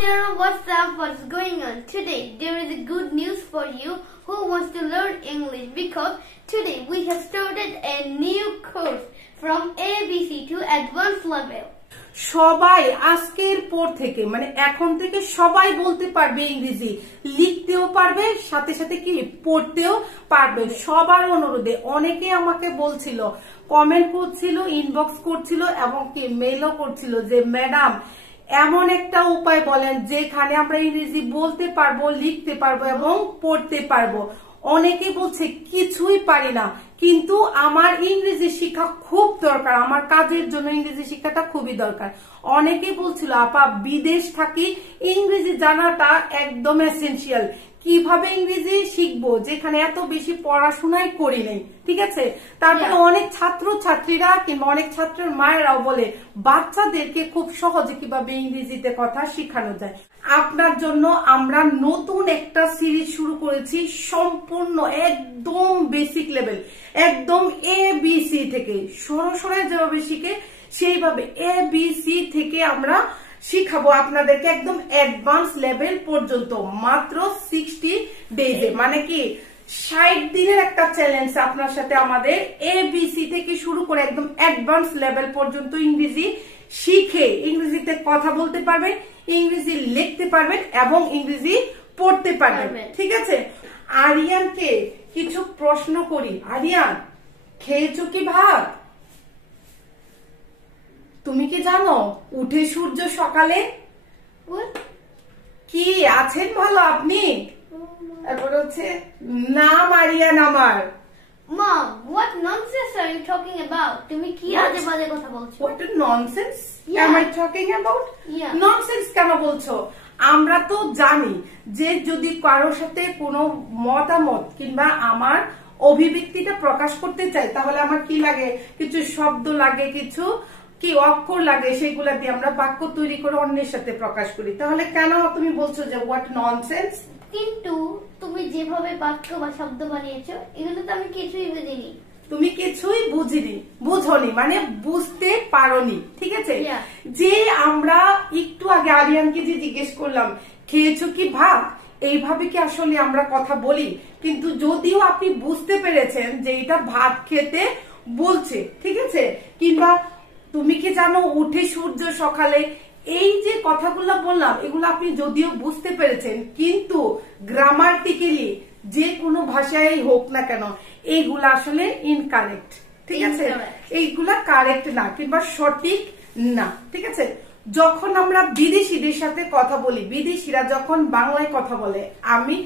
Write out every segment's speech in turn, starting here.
there, what's up, what's going on? Today there is a good news for you who wants to learn English, because today we have started a new course from ABC to advanced level. সবাই আজকের পর থেকে মানে এখন থেকে সবাই বলতে পারবে ইংরেজি, লিখতেও পারবে, সাথে সাথে কি পড়তেও পারবে। সবার অনুরোধে অনেকে আমাকে বলছিল, কমেন্ট করছিল, ইনবক্স করছিল এবং কি মেইলও করছিল যে ম্যাডাম এমন একটা উপায় বলেন যেখানে আমরা ইংরেজি বলতে পারবো, লিখতে পারবো এবং পড়তে পারবো। অনেকে বলছে কিছুই পারি না, কিন্তু আমার ইংরেজি শিক্ষা খুব দরকার, আমার কাজের জন্য ইংরেজি শিক্ষাটা খুবই দরকার। অনেকে বলছিল আপা বিদেশ থাকি, ইংরেজি জানাটা একদম এসেনশিয়াল, কিভাবে ইংরেজি শিখবো যেখানে এত বেশি পড়াশোনাই করি নাই, ঠিক আছে। তারপরে অনেক ছাত্র ছাত্রীরা কিংবা অনেক ছাত্রের মায়েরাও বলে বাচ্চাদেরকে খুব সহজে কিভাবে ইংরেজিতে কথা শেখানো যায়। আপনার জন্য আমরা নতুন একটা সিরিজ শুরু করেছি, সম্পূর্ণ একদম বেসিক লেভেল, একদম ABC থেকে সরাসরি যেভাবে শিখে সেইভাবে ABC থেকে আমরা শিখাবো আপনাদেরকে একদম অ্যাডভান্স লেভেল পর্যন্ত, মাত্র 60 ডেজে। মানে কি 60 দিনের একটা চ্যালেঞ্জ আপনার সাথে আমাদের ABC থেকে শুরু করে একদম অ্যাডভান্স লেভেল পর্যন্ত ইংরেজি শিখে ইংরেজিতে কথা বলতে পারবেন, ইংরেজি লিখতে পারবেন এবং ইংরেজি পড়তে পারবেন, ঠিক আছে। আরিয়ানকে কিছু প্রশ্ন করি। আরিয়ান, খেয়েছো কি ভাত? তুমি কি জানো উঠে সূর্য সকালে? কি আছেন ভালো আপনি? তারপর হচ্ছে নাম আরিয়ান আমার। Mom, what nonsense are you talking about? তুমি কি আজে বাজে কথা বলছো? What nonsense am I talking about? Nonsense কেন বলছো? আমরা তো জানি যে যদি কারোর সাথে কোনো মতামত কিংবা আমার অভিব্যক্তিটা প্রকাশ করতে চাই তাহলে আমার কি লাগে, কিছু শব্দ লাগে, কিছু কি অক্ষর লাগে, সেগুলা দিয়ে আমরা বাক্য তৈরি করে অন্যের সাথে প্রকাশ করি। তাহলে কেন তুমি বলছো যে হোয়াট ননসেন্স? কিন্তু তুমি যেভাবে বাক্য বা শব্দ বানিয়েছো এগুলো তো আমি কিছুই বুঝিনি। তুমি কিছুই বুঝনি মানে বুঝতে পারোনি, ঠিক আছে। যে আমরা একটু আগে আরিয়ানকে যে জিজ্ঞেস করলাম খেয়েছো কি ভাত, এইভাবে কি আসলে আমরা কথা বলি? কিন্তু যদিও আপনি বুঝতে পেরেছেন যে এটা ভাত খেতে বলছে, ঠিক আছে। কিংবা তুমি কি জানো উঠে সূর্য সকালে, এই যে কথাগুলো বললাম এগুলো আপনি যদিও বুঝতে পেরেছেন, কিন্তু গ্রামাটিক্যালি যে কোনো ভাষায় হোক না কেন এইগুলা আসলে ইনকারেক্ট, ঠিক আছে। এইগুলা কারেক্ট না কিংবা সঠিক না, ঠিক আছে। যখন আমরা বিদেশিদের সাথে কথা বলি, বিদেশিরা যখন বাংলায় কথা বলে, আমি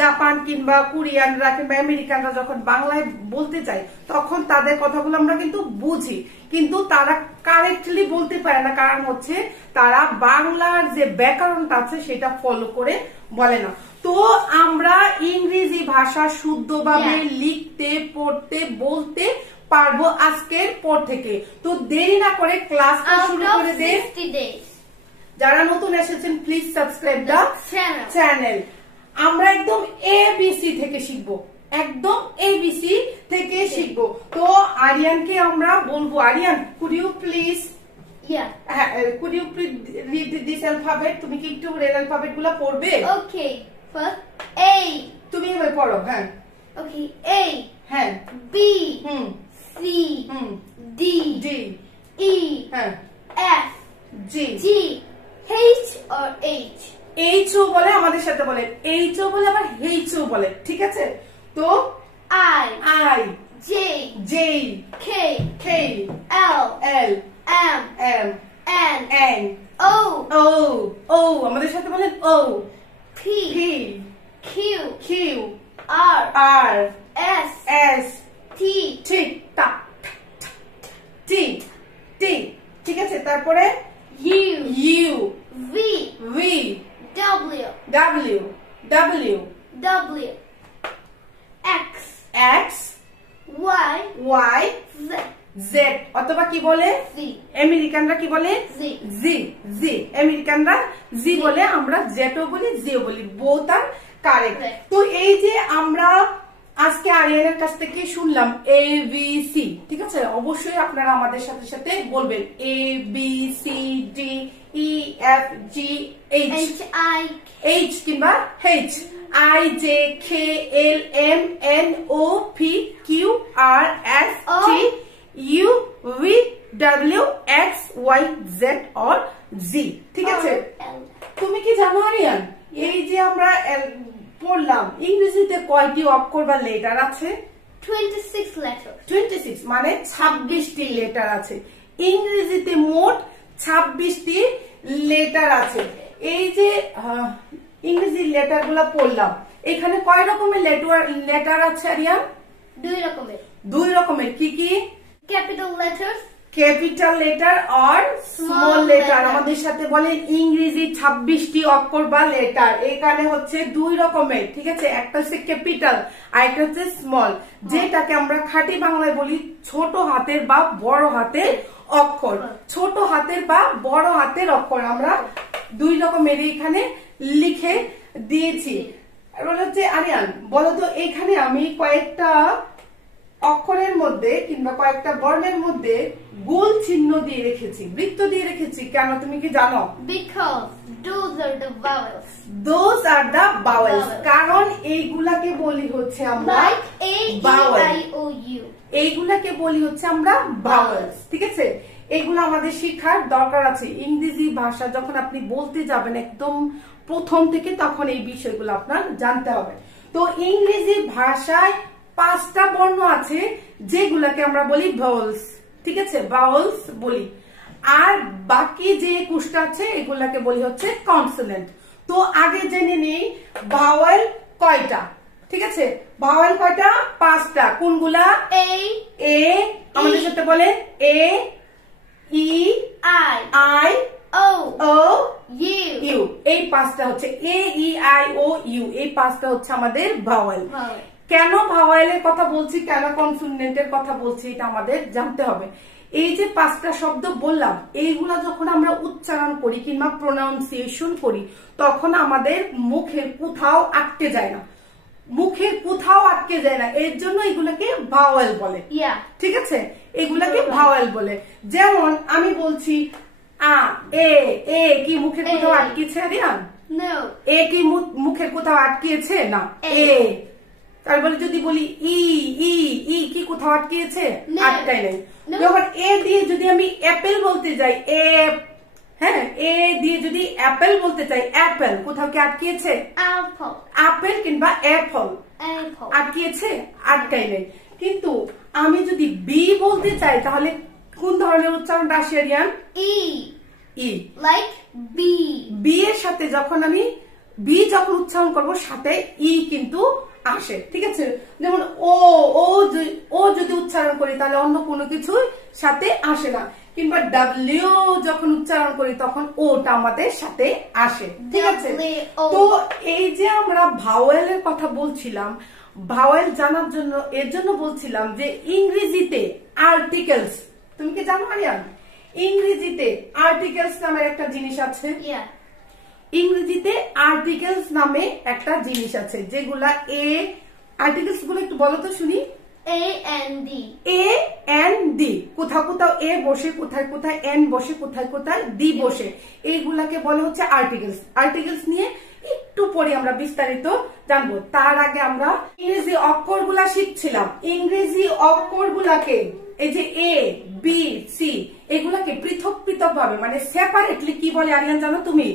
জাপান কিংবা কোরিয়ানরা কিংবা আমেরিকানরা যখন বাংলায় বলতে চাই তখন তাদের কথাগুলো আমরা কিন্তু বুঝি, কিন্তু তারা কারেক্টলি বলতে পারে না, কারণ হচ্ছে তারা বাংলার যে ব্যাকরণটা আছে সেটা ফলো করে বলে না। তো আমরা ইংরেজি ভাষা শুদ্ধভাবে লিখতে, পড়তে, বলতে পারবো আজকের পর থেকে। তো দেরি না করে ক্লাসটা শুরু করে দে। যারা নতুন এসেছেন প্লিজ সাবস্ক্রাইব দা চ্যানেল। আমরা একদম ABC থেকে শিখবো, একদম ABC থেকে শিখবো। তো আরিয়ানকে আমরা বলবো, Aryan could you please read this alphabet? তুমি কি একটু রেড অ্যালফাবেট গুলো পড়বে? ওকে, ফার্স্ট A, তুমি এবার পড়ো। হ্যাঁ, ওকে। A, হ্যাঁ, B, C, D, E, হ্যাঁ, F, G, H or H? H ও বলে, আমাদের সাথে বলে H ও বলে, আবার H ও বলে, ঠিক আছে। তো I, J, K, L, M, N, O, আমাদের সাথে বলেন O, P, Q, R, S, T, ঠিক আছে। তারপরে U, V, W, X, Y, Z, অথবা কি বলে আমেরিকানরা কি বলে Z, আমেরিকানরা Z বলে, আমরা জেটও বলি, জিও বলি, বোথ আর কারেক্ট। তো এই যে আমরা আজকে আরিয়ানের কাছ থেকে শুনলাম ABC, ঠিক আছে? অবশ্যই আপনারা আমাদের সাথে সাথে বলবেন ABCDEFGH কিংবা H I J K L M N O P Q R S T U V W X Y Z or Z, ঠিক আছে? তুমি কি জানো আরিয়ান, এই যে আমরা পড়লাম ইংরেজিতে কয়টি অক্ষর বা লেটার আছে? 26 letters. 26 মানে 26টি লেটার আছে। ইংরেজিতে মোট 26টি লেটার আছে। এই যে ইংরেজি লেটার গুলা পড়লাম, এখানে কয় রকমের লেটার আছে আরিয়ান? 2 রকমের। 2 রকমের, কি কি? Capital letters, ক্যাপিটাল লেটার আর স্মল লেটার। আমাদের সাথে বলেন ইংরেজি 26টি অক্ষর বা লেটার। এখানে হচ্ছে 2 রকমের, ঠিক আছে? একটা হচ্ছে ক্যাপিটাল আর একটা হচ্ছে স্মল, যেটাকে আমরা খাঁটি বাংলায় বলি ছোট হাতের বা বড় হাতের অক্ষর। ছোট হাতের বা বড় হাতের অক্ষর আমরা 2 রকমের এখানে লিখে দিয়েছি। এবার হচ্ছে আরিয়ান বলো তো, এখানে আমি কয়েকটা অক্ষরের মধ্যে কিংবা কয়েকটা বর্ণের মধ্যে গোল চিহ্ন দিয়ে রেখেছি, বৃত্ত দিয়ে রেখেছি, কেন তুমি কি জানো? because those are the vowels. Those are the vowels. কারণ এইগুলাকে বলি হচ্ছে আমরা Like A, E, I, O, U. এইগুলাকে বলি হচ্ছে আমরা vowels, ঠিক আছে? এগুলো আমাদের শিক্ষার দরকার আছে। ইংরেজি ভাষা যখন আপনি বলতে যাবেন একদম প্রথম থেকে, তখন এই বিষয়গুলো আপনার জানতে হবে। তো ইংরেজি ভাষায় 5টা বর্ণ আছে যেগুলাকে আমরা বলি ভাওয়েলস, ঠিক আছে? ভাওয়েলস বলি। আর বাকি যে 21টা আছে এগুলাকে বলি হচ্ছে কনসোনেন্ট। তো আগে জেনে নেই ভাওয়েল কয়টা, ঠিক আছে? ভাওয়েল কয়টা? 5টা। কোনগুলা? A, আমাদের সাথে বলে A, E, I, O, U। এই 5টা হচ্ছে A, E, I, O, U। এই 5টা হচ্ছে আমাদের ভাওয়েল। কেন ভাওয়েলের কথা বলছি, কেন কনসোনেন্টের কথা বলছি, এটা আমাদের জানতে হবে। এই যে 5টা শব্দ বললাম, এইগুলা যখন আমরা উচ্চারণ করি কিংবা প্রোনাউন্সিয়েশন করি, তখন আমাদের মুখের কোথাও আটকে যায় না, মুখের কোথাও আটকে যায় না। এর জন্য এগুলাকে ভাওয়েল বলে, ঠিক আছে? এগুলাকে ভাওয়েল বলে। যেমন আমি বলছি এ কি মুখের কোথাও আটকেছে আরিয়ান? No. এ কি মুখের কোথাও আটকেছে? না। এ। তারপরে যদি বলি ই কি কোথাও আটকেছে? আটকায় নাই। যখন এ দিয়ে যদি আমি অ্যাপেল বলতে যাই, হ্যাঁ, এ দিয়ে যদি অ্যাপেল বলতে চাই, অ্যাপেল কোথাও কি আটকেছে? আপেল কিংবা অ্যাপল আটকেছে? আটকায় নাই। কিন্তু আমি যদি বি বলতে চাই, তাহলে কোন ধরনের উচ্চারণটা আসে আরিয়ান? ই, লাইক বি। বি এর সাথে যখন আমি যখন উচ্চারণ করবো, সাথে ই কিন্তু আসে, ঠিক আছে? যেমন ও যদি উচ্চারণ করি, তাহলে অন্য কোনো কিছু সাথে আসে না। কিংবা ডাব্লিউ যখন উচ্চারণ করি, তখন ওটা আমাদের সাথে আসে, ঠিক আছে? তো এই যে আমরা ভাওয়েলের কথা বলছিলাম, ভাওয়েল জানার জন্য, এর জন্য বলছিলাম যে ইংরেজিতে আর্টিকেলস, তুমি কি জানো আরিয়ান? ইংরেজিতে আর্টিকেলস নামের একটা জিনিস আছে। ইংরেজিতে আর্টিকেলস নামে একটা জিনিস আছে, যেগুলা আর্টিকেলস গুলো একটু বলো তো শুনি। A and D। কোথাও কোথাও এ বসে, কোথায় কোথায় এন বসে, কোথায় কোথায় ডি বসে। এইগুলাকে বলে হচ্ছে আর্টিকেলস। আর্টিকেলস নিয়ে একটু পরে আমরা বিস্তারিত জানবো। তার আগে আমরা ইংরেজি অক্ষরগুলা শিখছিলাম। ইংরেজি অক্ষরগুলাকে, এই যে এ, বি, সি, এগুলাকে পৃথক পৃথক ভাবে, মানে সেপারেটলি কি বলে আরিয়ান জানো তুমি?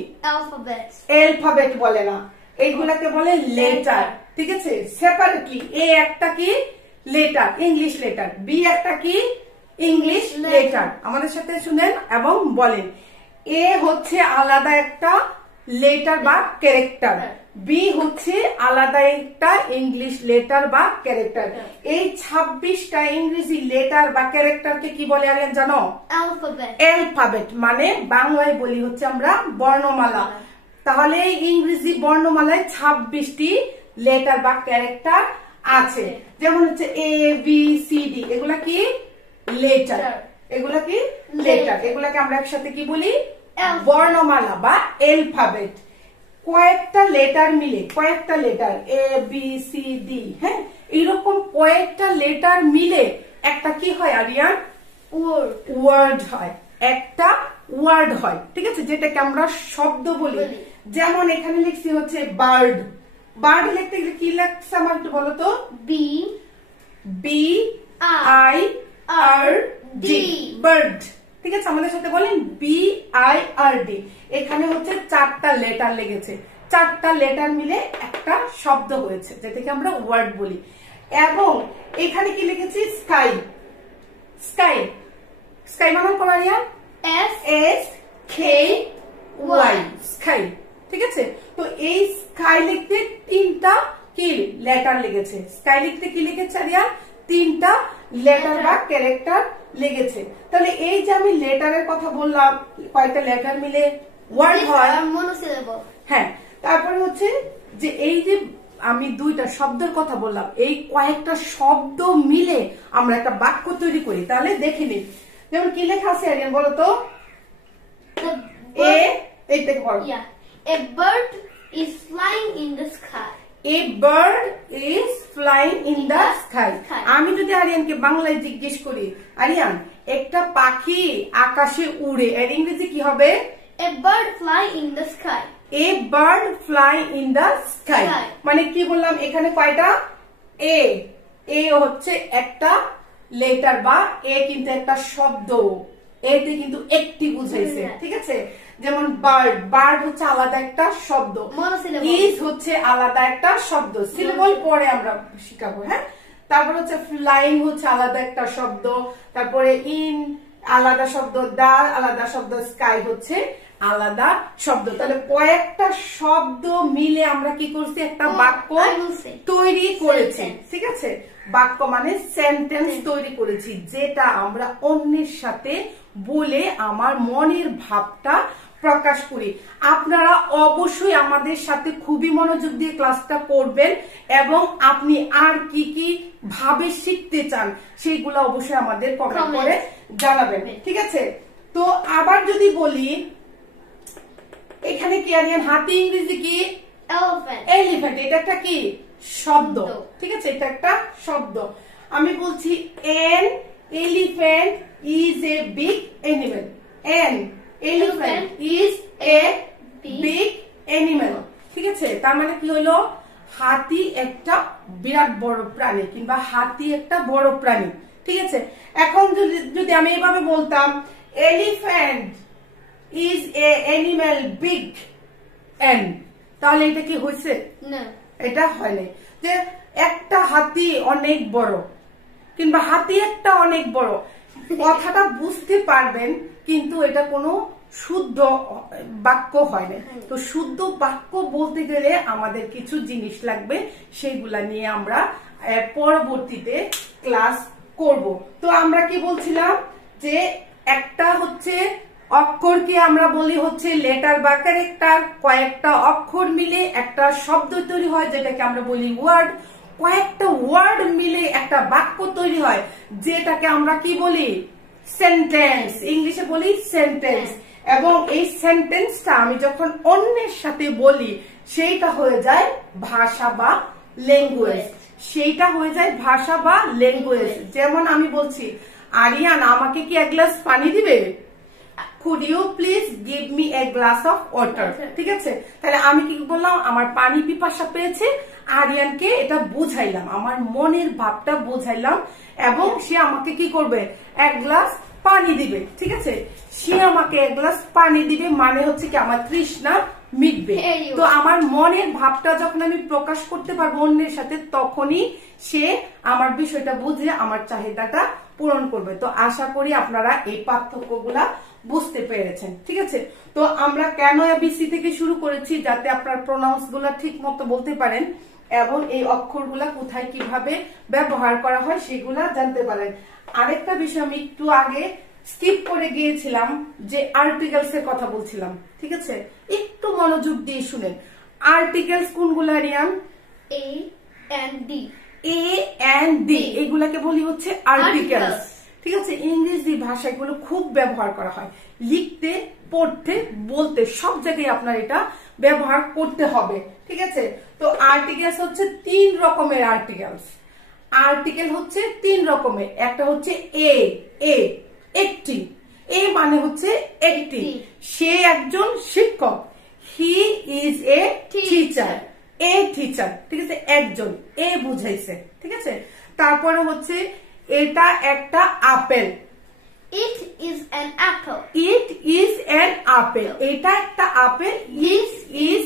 অ্যালফাবেট বলে না, এইগুলাকে বলে লেটার, ঠিক আছে? সেপারেটলি এ একটা কি? Letter, English letter. বি একটা কি? English letter. আমাদের সাথে শুনেন এবং বলেন। এ হচ্ছে আলাদা একটা লেটার বা ক্যারেক্টার, বি হচ্ছে আলাদা একটা ইংলিশ লেটার বা ক্যারেক্টার। এই 26টা ইংরেজি লেটার বা ক্যারেক্টারকে কি বলে আরিয়ান জানো? অ্যালফাবেট। মানে বাংলায় বলি হচ্ছে আমরা বর্ণমালা। তাহলে ইংরেজি বর্ণমালায় 26টি লেটার বা ক্যারেক্টার আছে। যেমন হচ্ছে এ, বি, সি, ডি, এগুলা কি? লেটার। এগুলা কি? লেটার। এগুলাকে আমরা একসাথে কি বলি? বর্ণমালা বা অ্যালফাবেট। কয়েকটা লেটার মিলে, কয়েকটা letter A B C D, হ্যাঁ, এইরকম কয়েকটা লেটার মিলে একটা কি হয় আরিয়ান? ওয়ার্ড হয়, একটা ওয়ার্ড হয়, ঠিক আছে, যেটাকে আমরা শব্দ বলি। যেমন এখানে লিখছি হচ্ছে বার্ড। বার্ড লিখতে গেলে কি লিখছে আমার একটু বলো তো? B I R D, bird. ঠিক আছে, আমাদের সাথে বলেন BIRD। এখানে হচ্ছে 4টা লেটার লেগেছে, 4টা লেটার মিলে একটা শব্দ হয়েছে, যেটাকে আমরা ওয়ার্ড বলি। এবং এখানে কি লিখেছি? স্কাই। স্কাই, স্কাই মানে পড়াইয়া SKY, স্কাই। ঠিক আছে, তো এই স্কাই লিখতে 3টা কি লেটার লেগেছে। স্কাই লিখতে কি লিখেছে আরিয়া? 3টা লেটার বা ক্যারেক্টার লেগেছে। তাহলে এই যে আমি লেটারের কথা বললাম, কয়েকটা লেটার মিলে ওয়ার্ড হয়, মনোসিলেবল। হ্যাঁ, তারপরে হচ্ছে যে এই যে আমি 2টা শব্দের কথা বললাম, এই কয়েকটা শব্দ মিলে আমরা একটা বাক্য তৈরি করি। তাহলে দেখে নিই, যেমন কি লেখা আছে আরিয়ান বলো তো? এইটাকে বলো। A bird is flying in the sky. A bird is flying in the sky. আমি যদি আরিয়ানকে বাংলায় জিজ্ঞেস করি, আরিয়ান একটা পাখি আকাশে উড়ে, এর ইংরেজি কি হবে? A bird fly in the sky. A bird fly in the sky. মানে কি বললাম এখানে? কয়টা? এ হচ্ছে একটা লেটার বা এ কিন্তু একটা শব্দ, এতে কিন্তু একটি বুঝাইছে। ঠিক আছে, যেমন বার্ড, বার্ড হচ্ছে আলাদা একটা শব্দ, ইজ হচ্ছে আলাদা একটা শব্দ, সিলেবল পরে আমরা শিখাবো। হ্যাঁ, তারপর হচ্ছে ফ্লাইং হচ্ছে আলাদা একটা শব্দ, তারপরে ইন আলাদা শব্দ, দা আলাদা শব্দ, স্কাই হচ্ছে আলাদা শব্দ। তাহলে কয়েকটা শব্দ মিলে আমরা কি করছি? একটা বাক্য তৈরি করেছি। ঠিক আছে, বাক্য মানে সেন্টেন্স তৈরি করেছি, যেটা আমরা অন্যের সাথে বলে আমার মনের ভাবটা প্রকাশ করি। আপনারা অবশ্যই আমাদের সাথে খুবই মনোযোগ দিয়ে ক্লাসটা করবেন এবং আপনি আর কি কি ভাবে শিখতে চান সেগুলো অবশ্যই আমাদের কমেন্ট করে জানাবেন। ঠিক আছে, তো আবার যদি বলি, এখানে কি আরিয়ান? হাতি ইংরেজি কি? এলিফ্যান্ট। এটা একটা কি শব্দ? ঠিক আছে, এটা একটা শব্দ। আমি বলছি an elephant is a big animal. An elephant is a big animal. ঠিক আছে, তার মানে কি হলো? হাতি একটা বিরাট বড় প্রাণী, কিংবা হাতি একটা বড় প্রাণী। ঠিক আছে, এখন যদি আমি এভাবে বলতাম elephant is a animal big and, তাহলে এটা কি হয়েছে? না, এটা হয়নি। যে একটা হাতি অনেক বড় কিংবা হাতি একটা অনেক বড়, কথাটা বুঝতে পারবেন, কিন্তু এটা কোনো শুদ্ধ বাক্য হয় না। তো শুদ্ধ বাক্য বলতে গেলে আমাদের কিছু জিনিস লাগবে, সেইগুলা নিয়ে আমরা পরবর্তীতে ক্লাস করব। তো আমরা কি বলছিলাম যে একটা হচ্ছে অক্ষরকে আমরা বলি হচ্ছে লেটার বা ক্যারেক্টার, কয়েকটা অক্ষর মিলে একটা শব্দ তৈরি হয়, যেটাকে আমরা বলি ওয়ার্ড। কয়েকটা ওয়ার্ড মিলে একটা বাক্য তৈরি হয়, যেটাকে আমরা কি বলি? সেন্টেন্স। ইংলিশে বলি সেন্টেন্স। এবং এই সেন্টেন্সটা আমি যখন অন্যের সাথে বলি, সেইটা হয়ে যায় ভাষা বা ল্যাঙ্গুয়েজ। সেইটা হয়ে যায় ভাষা বা ল্যাঙ্গুয়েজ। যেমন আমি বলছি, আরিয়ান আমাকে কি এক গ্লাস পানি দিবে? Could you please give me a glass of water? ঠিক আছে, তাহলে আমি কি বললাম? আমার পানি পিপাসা পেয়েছে, আরিয়ানকে এটা বুঝাইলাম, আমার মনের ভাবটা বুঝাইলাম, এবং সে আমাকে কি করবে? এক গ্লাস পানি দিবে। ঠিক আছে, সে আমাকে এক গ্লাস পানি দিবে মানে হচ্ছে কি আমার তৃষ্ণা মিটবে। তো আমার মনের ভাবটা যখন আমি প্রকাশ করতে পারবো অন্যের সাথে, তখনই সে আমার বিষয়টা বুঝে আমার চাহিদাটা পূরণ করবে। তো আশা করি আপনারা এই পার্থক্যগুলা বুঝতে পেরেছেন। ঠিক আছে, তো আমরা কেন ABC থেকে শুরু করেছি? যাতে আপনার প্রোনাউন্স গুলা ঠিক মতো বলতে পারেন এবং এই অক্ষরগুলা কোথায় কিভাবে ব্যবহার করা হয় সেগুলা জানতে পারেন। আরেকটা বিষয় আমি একটু আগে স্কিপ করে গিয়েছিলাম, যে আর্টিকেলস এর কথা বলছিলাম। ঠিক আছে, একটু মনোযোগ দিয়ে শুনেন। আর্টিকেলস কোনগুলা Riyan? A and D। A and D এগুলাকে বলি হচ্ছে আর্টিকেলস। ঠিক আছে, ইংরেজি ভাষায় এগুলো খুব ব্যবহার করা হয়, লিখতে, পড়তে, বলতে সব জায়গায় আপনার এটা ব্যবহার করতে হবে, ঠিক আছে। তো আর্টিকেলস হচ্ছে 3 রকমের আর্টিকেলস। আর্টিকেল হচ্ছে 3 রকমের, একটা হচ্ছে এ একটি, এ মানে হচ্ছে একটি, সে একজন শিক্ষক, he is a teacher, a teacher, ঠিক আছে, একজন, এ বুঝাইছে, ঠিক আছে। তারপরে হচ্ছে এটা একটা apple, It is an apple. It is an apple. এটা একটা apple, It is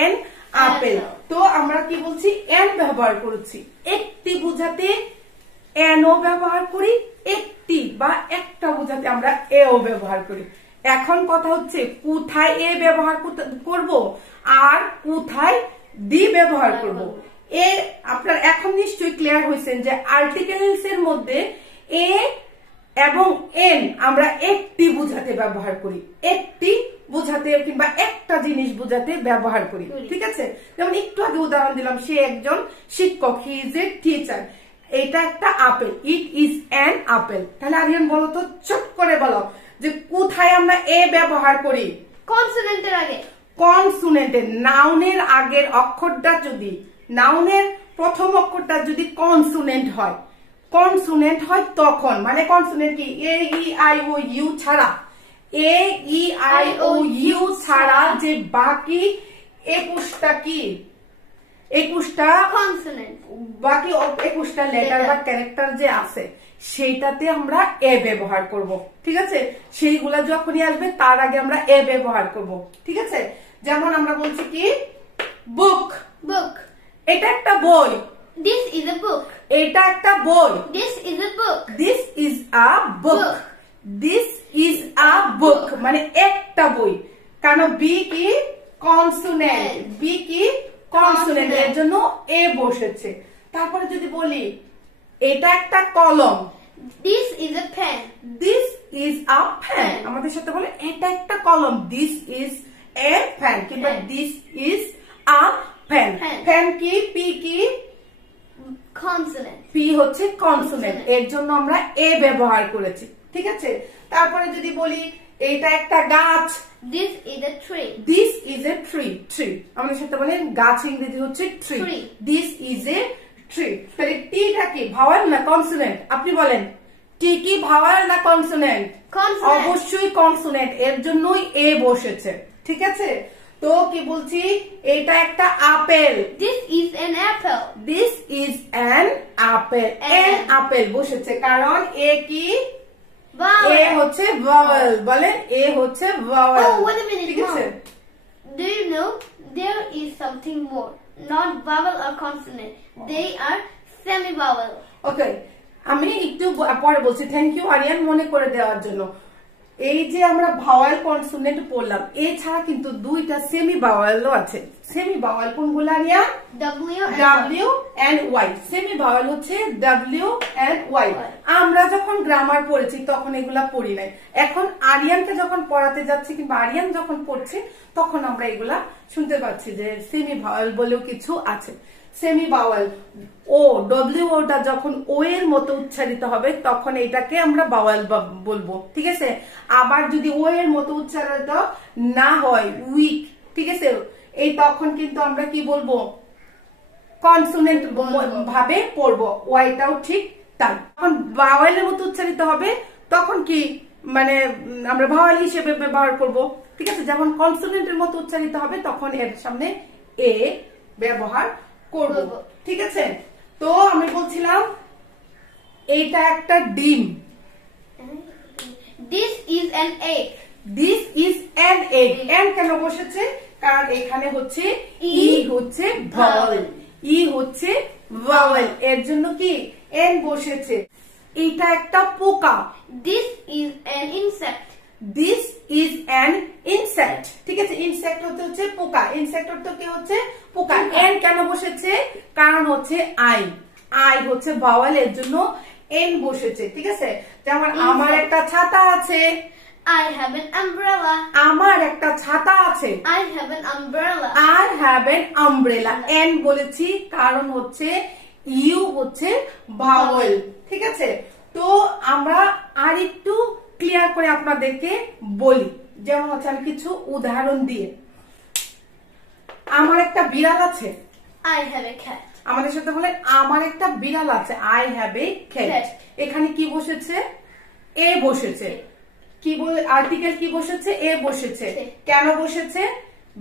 an apple. তো আমরা কি বলছি, an ব্যবহার করেছি, একটি বুঝাতে an ও ব্যবহার করি, একটি বা একটা বুঝাতে আমরা এ ও ব্যবহার করি। এখন কথা হচ্ছে কোথায় এ ব্যবহার করব আর কোথায় দি ব্যবহার করব। এ আপনার এখন নিশ্চয়ই ক্লিয়ার হয়েছেন যে আর্টিকেলস এর মধ্যে এ এবং এন আমরা একটি বুঝাতে ব্যবহার করি, একটি বুঝাতে কিংবা একটা জিনিস বুঝাতে ব্যবহার করি, ঠিক আছে। যেমন একটু আগে উদাহরণ দিলাম, সে একজন শিক্ষক, হি ইজ এ টিচার, এটা একটা apple, it is an apple. তাহলে আরিয়ান বলো তো, চট করে বলো যে কোথায় আমরা এ ব্যবহার করি। কনসোনেন্টের আগে, কনসোনেন্টের, নাউনের আগের অক্ষরটা যদি, নাউনের প্রথম অক্ষরটা যদি কনসোনেন্ট হয়, কনসোনেন্ট হয় তখন, মানে কনসোনেন্ট কি, এ ই আই ও ইউ ছাড়া, এ ই আই ও ইউ ছাড়া যে বাকি 21টা কি, 21টা কনসোনেন্ট, বাকি 21টা লেটার বা ক্যারেক্টার যে আছে সেইটাতে আমরা এ ব্যবহার করব, ঠিক আছে। সেইগুলা যখনই আসবে তার আগে আমরা এ ব্যবহার করব, ঠিক আছে। যেমন আমরা বলছি কি, বুক, বুক, এটা একটা বই, this is a book, এটা একটা বই, this is a book, this is a book, this is a book, মানে একটা বই। কারণ বি কি কনসোনেন্ট, বি কি কনসোনেন্ট, এর জন্য এ বসেছে। তারপরে যদি বলি এটা একটা কলম, this is a pen, this is a pen, আমাদের সাথে বলে এটা একটা কলম, this is a pen কিংবা this is a pen। pen কি, পি কি কনসোনেন্ট, পি হচ্ছে কনসোনেন্ট, এর জন্য আমরা এ ব্যবহার করেছি, ঠিক আছে। তারপরে যদি বলি এটা একটা গাছ, this is a tree, this is a tree, tree আমাদের সাথে বলেন গাছ ইংরেজি হচ্ছে tree, this is a tree। তাহলে টিটা কি ভাওয়াল না কনসোনেন্ট, আপনি বলেন টি কি ভাওয়াল না কনসোনেন্ট? অবশ্যই কনসোনেন্ট, এর জন্যই এ বসেছে, ঠিক আছে। তো কি বলছি, এটা একটা apple, this is an apple, this is an apple, an apple বসেছে কারণ এ কি, এ হচ্ছে ভাওয়াল, বলেন এ হচ্ছে Bhawal. Oh, wait a minute, ঠিক আছে। Do you know there is something more, not vowel or consonant, they are semi-vowel. ওকে, আমি একটু পরে বলছি, থ্যাংক ইউ আরিয়ান মনে করে দেওয়ার জন্য। এই যে আমরা ভাওয়াল কনসোনেন্ট পড়লাম, এছাড়া কিন্তু দুইটা সেমি ভাওয়ালও আছে। সেমি ভাওয়াল কোনগুলো Aryan? W and Y। Semi vowel হচ্ছে W and Y। আমরা যখন গ্রামার পড়েছি তখন এগুলা পড়ি নাই, এখন আরিয়ানকে যখন পড়াতে যাচ্ছি কিংবা আরিয়ান যখন পড়ছে তখন আমরা এগুলা শুনতে পাচ্ছি যে সেমি ভাওয়াল বলেও কিছু আছে। সেমি ভাওয়াল ও, ডব্লিউ ওটা যখন ও এর মতো উচ্চারিত হবে তখন এটাকে আমরা ভাওয়াল বলবো, ঠিক আছে। আবার যদি ও এর মতো উচ্চারিত না হয়, উইক, ঠিক আছে, এই তখন কিন্তু আমরা কি বলবো, কনসোনেন্ট ভাবে পড়বো। ওয়াইটাও ঠিক তাই, যখন ভাওয়ালের মতো উচ্চারিত হবে তখন কি মানে আমরা ভাওয়াল হিসেবে ব্যবহার করব, ঠিক আছে। যেমন কনসোনেন্টের মতো উচ্চারিত হবে তখন এর সামনে এ ব্যবহার করব, ঠিক আছে। তো আমি বলছিলাম এইটা একটা ডিম, this is an egg, this is an egg। N কেন বসেছে, কারণ এখানে হচ্ছে ই হচ্ছে ভাওয়াল, ই হচ্ছে ভাওয়াল, এর জন্য কি এন বসেছে। এটা একটা পোকা, this is an insect, this is an insect, ঠিক আছে। ইনসেক্ট হচ্ছে পোকা, ইনসেক্ট অর্থ কি হচ্ছে পোকা। এন কেন বসেছে, কারণ হচ্ছে আই, আই হচ্ছে ভাওয়াল, এর জন্য এন বসেছে, ঠিক আছে। যেমন আমার একটা ছাতা আছে, I have an umbrella, আমার একটা ছাতা আছে, I have an umbrella, I have an umbrella। N বলেছি কারণ হচ্ছে ইউ হচ্ছে ভাওয়াল, ঠিক আছে। তো আমরা আর একটু ক্লিয়ার করে আপনাদেরকে বলি, যেমন হচ্ছে আমি কিছু উদাহরণ দিয়ে, বিড়াল আছে? I have a cat. আমাদের সাথে বলেন আমার একটা বিড়াল আছে। I have a cat. এখানে কি বসেছে? এ বসেছে। কি বলে আর্টিকেল কি বসেছে? এ বসেছে। কেন বসেছে?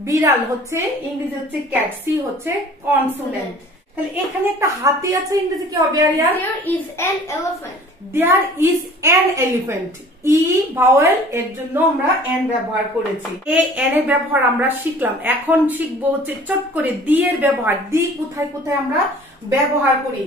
বিড়াল হচ্ছে ইংরেজি হচ্ছে ক্যাট, সি হচ্ছে কনসোনেন্ট। তাহলে এখানে একটা হাতি আছে, ইংরেজি কি হবে Aryan? There is an elephant. There is an elephant. E vowel, এর জন্য আমরা এন ব্যবহার করেছি। এ এন এর ব্যবহার আমরা শিখলাম। এখন শিখবো হচ্ছে চট করে দি এর ব্যবহার। দি কোথায় কোথায় আমরা ব্যবহার করি?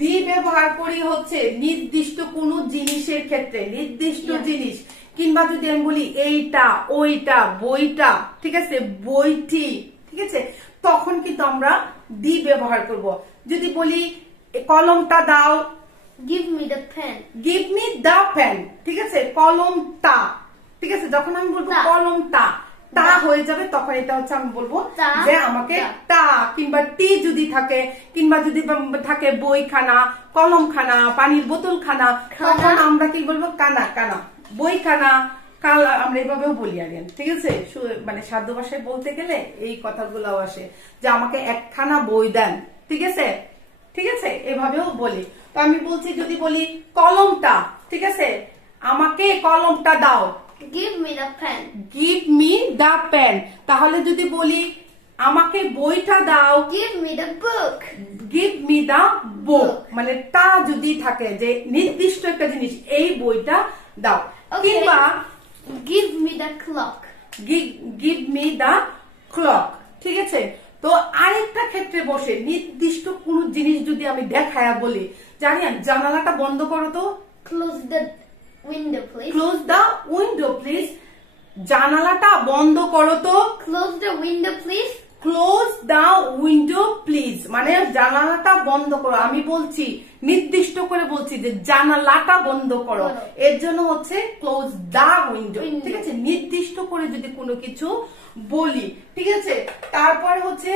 দি ব্যবহার করি হচ্ছে নির্দিষ্ট কোন জিনিসের ক্ষেত্রে, নির্দিষ্ট জিনিস, কিংবা যদি আমি বলি এইটা, ওইটা, বইটা, ঠিক আছে, বইটি, ঠিক আছে, তখন কিন্তু আমরা দি ব্যবহার করব। যদি বলি কলমটা দাও, Give me the pen. Give me the pen, ঠিক আছে, কলমটা, ঠিক আছে, যখন আমি বলবো কলমটা, তা হয়ে যাবে, তখন এটা হচ্ছে আমি বলবো যে আমাকে টা, কিংবা টি যদি থাকে, কিংবা যদি থাকে বইখানা, কলমখানা, পানির বোতলখানা, তখন আমরা কি বলবো? কানা, কানা, বইখানা, কালা, আমরা এভাবেও বলি আগে, ঠিক আছে। মানে সাধ্য ভাষায় বলতে গেলে এই কথাগুলো আসে যে আমাকে একখানা বই দেন, ঠিক আছে, ঠিক আছে, এভাবেও বলি। তো আমি বলছি যদি বলি কলমটা, ঠিক আছে, আমাকে কলমটা দাও, Give me the pen. Give me the pen. তাহলে যদি বলি আমাকে বইটা দাও, Give me the book. Give me the book, মানে তা যদি থাকে যে নির্দিষ্ট একটা জিনিস, এই বইটা দাও, কিংবা Give me the clock. Give me the clock, ঠিক আছে। তো আরেকটা ক্ষেত্রে বসে নির্দিষ্ট কোন জিনিস যদি আমি দেখায়া বলি, জানেন জানালাটা বন্ধ করো তো, Close the window, please. Close the window please, জানালাটা বন্ধ করো তো, Close the window, please. Close the window please, মানে জানালাটা বন্ধ করো। আমি বলছি নির্দিষ্ট করে বলছি যে জানালাটা বন্ধ করো, এর জন্য হচ্ছে ক্লোজ দা উইন্ডো, ঠিক আছে, নির্দিষ্ট করে যদি কোনো কিছু বলি, ঠিক আছে। তারপরে হচ্ছে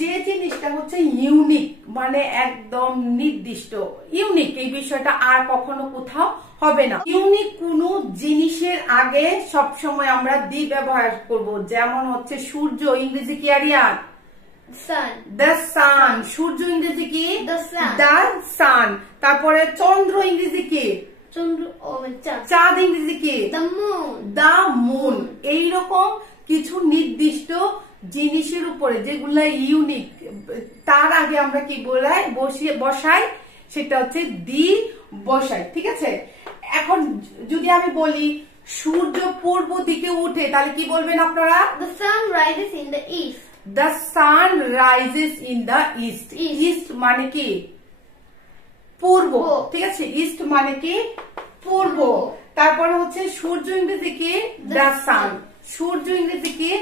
যে জিনিসটা হচ্ছে ইউনিক, মানে একদম নির্দিষ্ট, ইউনিক, এই বিষয়টা আর কখনো কোথাও হবে না। ইউনিক কোন জিনিসের আগে সবসময় আমরা দি ব্যবহার করব। যেমন হচ্ছে সূর্য, ইংরেজি কি আরিয়ান? Sun. দ্য সান, সূর্য ইংরেজি কি? The sun. The sun. তারপরে চন্দ্র ইংরেজি কি? Chandra or Chan. চাঁদ ইংরেজি কি? The moon. The moon. এইরকম কিছু নির্দিষ্ট জিনিসের উপরে যেগুলা ইউনিক, তার আগে আমরা কি বসাই, সেটা হচ্ছে দি বসাই, ঠিক আছে। এখন যদি আমি বলি সূর্য পূর্ব দিকে উঠে, তাহলে কি বলবেন আপনারা? The sun rises in the east. The sun rises in the east. East মানে কি? পূর্ব, ঠিক আছে, ইস্ট মানে কি? পূর্ব। তারপরে হচ্ছে সূর্য ইংরেজি কি? The sun. সূর্য ইংরেজি কি?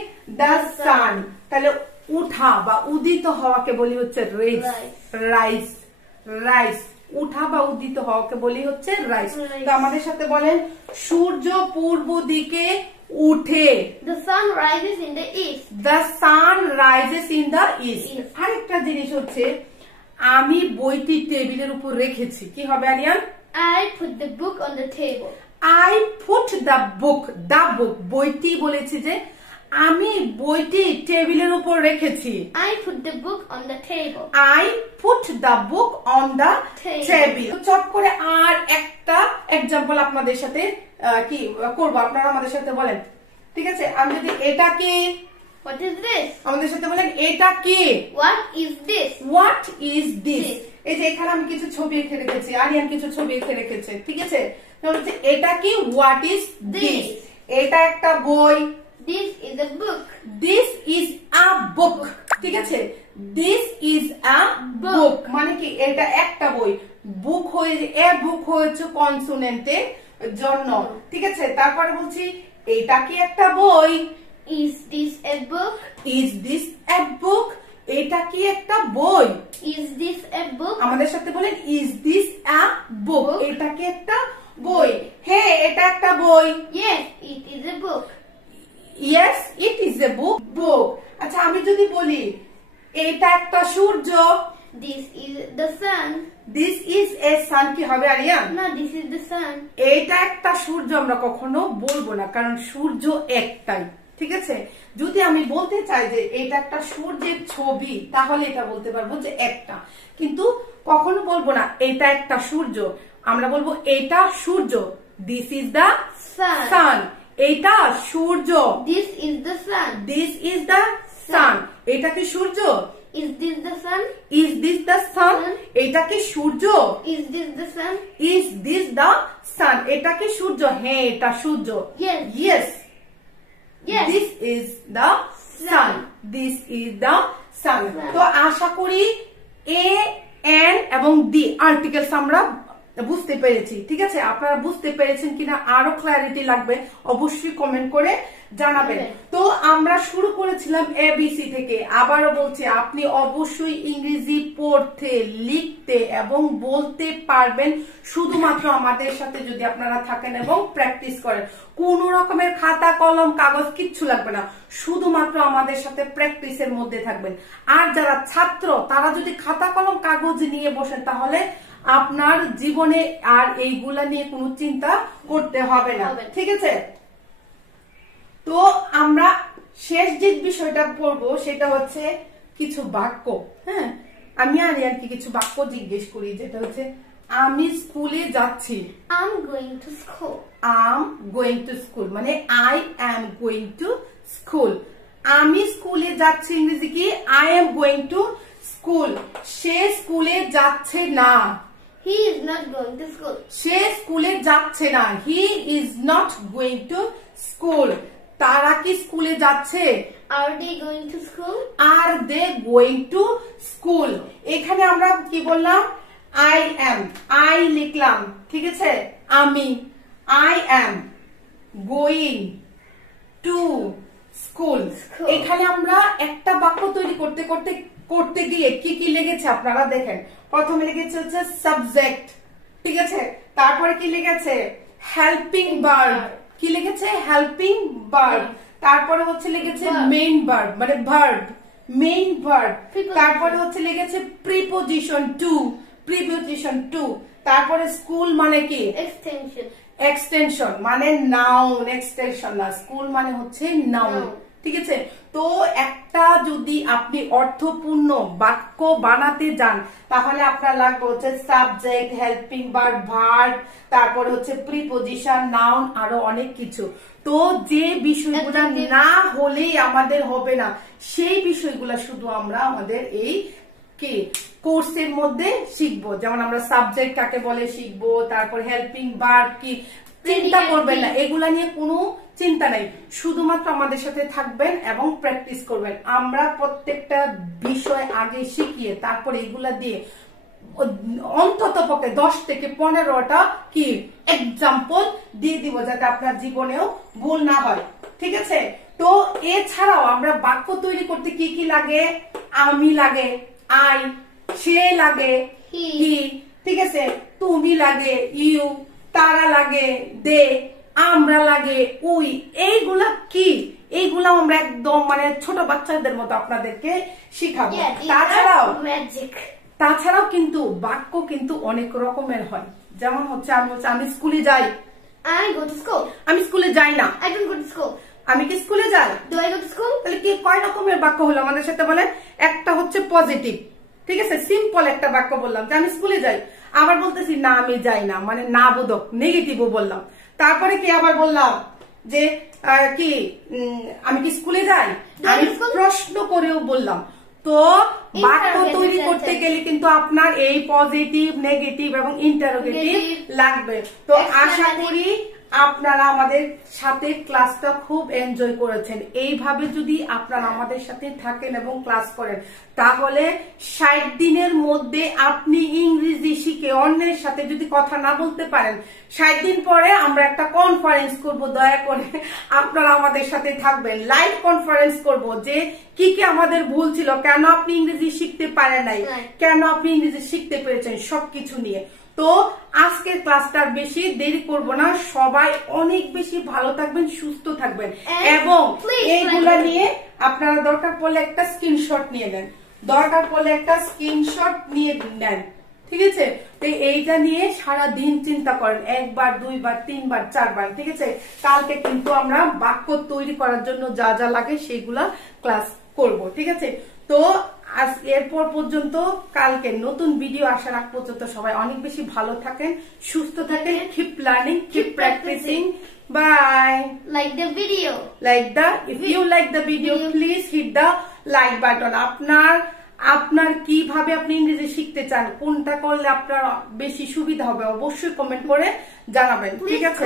The sun. তাহলে উঠা বা উদিত হওয়াকে বলি হচ্ছে রাইস, রাইস, উঠা বা উদিত হওয়াকে বলি হচ্ছে রাইস। তো আমাদের সাথে বলেন সূর্য পূর্ব দিকে উঠে। The sun rises in the east. The sun rises in the east. আরেকটা জিনিস হচ্ছে আমি বইটি টেবিলের উপর রেখেছি, কি হবে Aryan? I put the book on the table. I put the book, the book, বইটি বলেছি যে আমি বইটি টেবিলের উপর রেখেছি। I put the book on the table. I put the book on the table. চট করে আর একটা এক্সাম্পল আপনাদের সাথে কি করব, আপনারা আমাদের সাথে বলেন, ঠিক আছে। আমি যদি এটা কি, What is this? আমাদের সাথে বলেন এটা কি, What is this? What is this? এই যে এখানে আমি কিছু ছবি এঁকে রেখেছি, আরিয়ান কিছু ছবি এঁকে রেখেছে, ঠিক আছে। তাহলে এটা কি, What is this? এটা একটা বই, This is a book. This is a book, ঠিক আছে। This is a book মানে কি, এটা একটা বই। বুক হয়ে, এ বুক হয়েছে কনসোনেন্টের জন্য, ঠিক আছে। তারপরে বলছি এটা কি একটা বই, Is this a book? Is this a book? এটা কি একটা বই, Is this a book? আমাদের সাথে বলেন Is this a book? এটা কি একটা বই, হ্যাঁ এটা একটা বই। Yes, it is a book. Yes, it is a book. Book. আচ্ছা আমি যদি বলি এটা একটা সূর্য, This is the sun. This is a sun, কি হবে Aryan? No, this is the sun. এটা একটা সূর্য আমরা কখনো বলবো না, কারণ সূর্য একটাই, ঠিক আছে। যদি আমি বলতে চাই যে এটা একটা সূর্যের ছবি, তাহলে এটা বলতে পারবো যে একটা, কিন্তু কখনো বলবো না এটা একটা সূর্য, আমরা বলবো এটা সূর্য, দিস ইজ দ্য সান। এটা সূর্য, This is the sun. This is the sun. এটা কি সূর্য? Is this the sun? Is this the sun. এটা কি সূর্য? Is this the sun? Is this the sun. এটা কি সূর্য? হ্যাঁ, এটা সূর্য। Yes. Yes. Yes. This is the sun. This is the sun. তো আশা করি এ, এন এবং দি আর্টিকেলস আমরা বুঝতে পেরেছি। ঠিক আছে, আপনারা বুঝতে পেরেছেন কিনা আরো ক্ল্যারিটি লাগবে অবশ্যই কমেন্ট করে জানাবেন। তো আমরা শুরু করেছিলাম এবিসি থেকে। আবারও বলছি, আপনি অবশ্যই ইংরেজি পড়তে, লিখতে এবং বলতে পারবেন শুধুমাত্র আমাদের সাথে যদি আপনারা থাকেন এবং প্র্যাকটিস করেন। কোন রকমের খাতা কলম কাগজ কিচ্ছু লাগবে না, শুধুমাত্র আমাদের সাথে প্র্যাকটিসের মধ্যে থাকবেন। আর যারা ছাত্র তারা যদি খাতা কলম কাগজ নিয়ে বসেন তাহলে আপনার জীবনে আর এইগুলা নিয়ে কোনো চিন্তা করতে হবে না। ঠিক আছে, তো আমরা শেষ যে বিষয়টা পড়বো সেটা হচ্ছে কিছু বাক্য। হ্যাঁ, আমি আরিয়ানকে কিছু বাক্য জিজ্ঞেস করি, যেটা হচ্ছে আমি স্কুলে যাচ্ছি। I'm going to school. I'm going to school মানে I am going to school। আমি স্কুলে যাচ্ছি ইংরেজি কি? I am going to school। সে স্কুলে যাচ্ছে না। He is not going to school. সে স্কুলে যাচ্ছে না। He is not going to school। তারা কি স্কুলে যাচ্ছে? Are they going to school? Are they going to school? এখানে আমরা কি বললাম? I am, I লিখলাম। ঠিক আছে, আমি I am going to school। এখানে আমরা একটা বাক্য তৈরি করতে গিয়ে কি কি লেগেছে আপনারা দেখেন। প্রথমে লেগেছে হচ্ছে সাবজেক্ট। ঠিক আছে, তারপরে কি লেগেছে? Helping verb. কি লিখেছে? Helping verb. তারপরে হচ্ছে লিখেছে মেইন ভার্ব মানে ভার্ব, মেইন ভার্ব। তারপরে হচ্ছে লিখেছে প্রিপোজিশন টু, প্রিপোজিশন টু। তারপরে স্কুল মানে কি? Extension. এক্সটেনশন মানে নাউন, এক্সটেনশন না, স্কুল মানে হচ্ছে নাউন। ঠিক আছে, তো একটা যদি আপনি অর্থপূর্ণ বাক্য বানাতে যান তাহলে আপনার লাগবে হচ্ছে সাবজেক্ট, হেল্পিং ভার্ব, ভার্ব, তারপরে হচ্ছে প্রিপোজিশন, নাউন, আরো অনেক কিছু। তো যে বিষয়গুলো না হলেই আমাদের হবে না, সেই বিষয়গুলো শুধু আমরা আমাদের এই কি কোর্সের মধ্যে শিখবো। যেমন আমরা সাবজেক্ট কাকে বলে শিখবো, তারপর হেল্পিং ভার্ব কি, চিন্তা করবেন না, এগুলা নিয়ে কোনো চিন্তা নাই, শুধুমাত্র আমাদের সাথে থাকবেন এবং প্র্যাকটিস করবেন। আমরা প্রত্যেকটা বিষয় আগে শিখিয়ে তারপর এগুলা দিয়ে অন্তত পক্ষে 10 থেকে 15টা কি এক্সাম্পল দিয়ে দিব, যাতে আপনার জীবনেও ভুল না হয়। ঠিক আছে, তো এছাড়াও আমরা বাক্য তৈরি করতে কি কি লাগে? আমি লাগে, আই, সে লাগে, হি, ঠিক আছে, তুমি লাগে, ইউ, তারা লাগে, দে, আমরা লাগে, উই। এইগুলা কি? এইগুলা আমরা একদম মানে ছোট বাচ্চাদের মতো আপনাদেরকে শিখাবো। তাছাড়াও কিন্তু বাক্য কিন্তু অনেক রকমের হয়। যেমন হচ্ছে আমি বলছি আমি স্কুলে যাই। I go to school. আমি স্কুলে যাই না। I don't go to school. আমি কি স্কুলে যাই? Do I go to school? তাহলে কি কয় রকমের বাক্য হলো আমাদের সাথে বলেন? একটা হচ্ছে পজিটিভ, ঠিক আছে, সিম্পল একটা বাক্য বললাম যে আমি স্কুলে যাই। আবার বলতেছি না আমি যাই না, মানে না বোধক, নেগেটিভও বললাম। তারপরে কি আবার বললাম যে কি আমি কি স্কুলে যাই, আমি প্রশ্ন করেও বললাম। তো বাক্য তৈরি করতে গেলে কিন্তু আপনার এই পজিটিভ, নেগেটিভ এবং ইন্টারোগেটিভ লাগবে। তো আশা করি আপনারা আমাদের সাথে ক্লাসটা খুব এনজয় করেছেন। এইভাবে যদি আপনারা আমাদের সাথে থাকেন এবং ক্লাস করেন তাহলে 60 দিনের মধ্যে আপনি ইংরেজি শিখে অন্যের সাথে যদি কথা না বলতে পারেন, 60 দিন পরে আমরা একটা কনফারেন্স করব। দয়া করে আপনারা আমাদের সাথে থাকবেন, লাইভ কনফারেন্স করব যে কি কি আমাদের ভুল ছিল, কেন আপনি ইংরেজি শিখতে পারেন নাই, কেন আপনি ইংরেজি শিখতে পেরেছেন, সবকিছু নিয়ে। তো আজকের ক্লাসটার বেশি দেরি করব না, সবাই অনেক বেশি ভালো থাকবেন, সুস্থ থাকবেন এবং এইগুলা নিয়ে আপনারা দরকার পড়লে একটা স্ক্রিনশট নিয়ে নেন, দরকার পড়লে একটা স্ক্রিনশট নিয়ে নেন। ঠিক আছে? তো এইটা নিয়ে সারা দিন চিন্তা করেন, একবার, দুইবার, তিনবার, চারবার। ঠিক আছে? কালকে কিন্তু আমরা বাক্য তৈরি করার জন্য যা যা লাগে সেগুলা ক্লাস করব। ঠিক আছে? তো আজ এরপর পর্যন্ত, কালকে নতুন ভিডিও আসার আগ পর্যন্ত সবাই অনেক বেশি ভালো থাকেন, সুস্থ থাকেন। Keep learning, keep practicing. Bye. Like the video. If you like the video, please hit the like button. আপনার কিভাবে আপনি ইংরেজি শিখতে চান, কোনটা করলে আপনার বেশি সুবিধা হবে, অবশ্যই কমেন্ট করে জানাবেন। ঠিক আছে?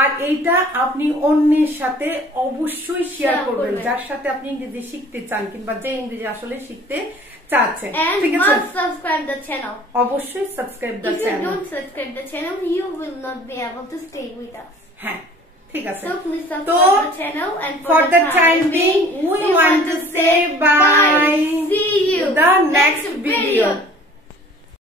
আর এইটা আপনি অন্যের সাথে অবশ্যই শেয়ার করবেন, যার সাথে আপনি ইংরেজি শিখতে চান কিংবা যে ইংরেজি আসলে শিখতে চাচ্ছেন। ঠিক আছে? Subscribe the channel. অবশ্যই subscribe the channel. If you don't subscribe the channel, you will not be able to stay with us. হ্যাঁ, ঠিক আছে। So please subscribe the channel, and for the time being we want to say bye. See you the next video.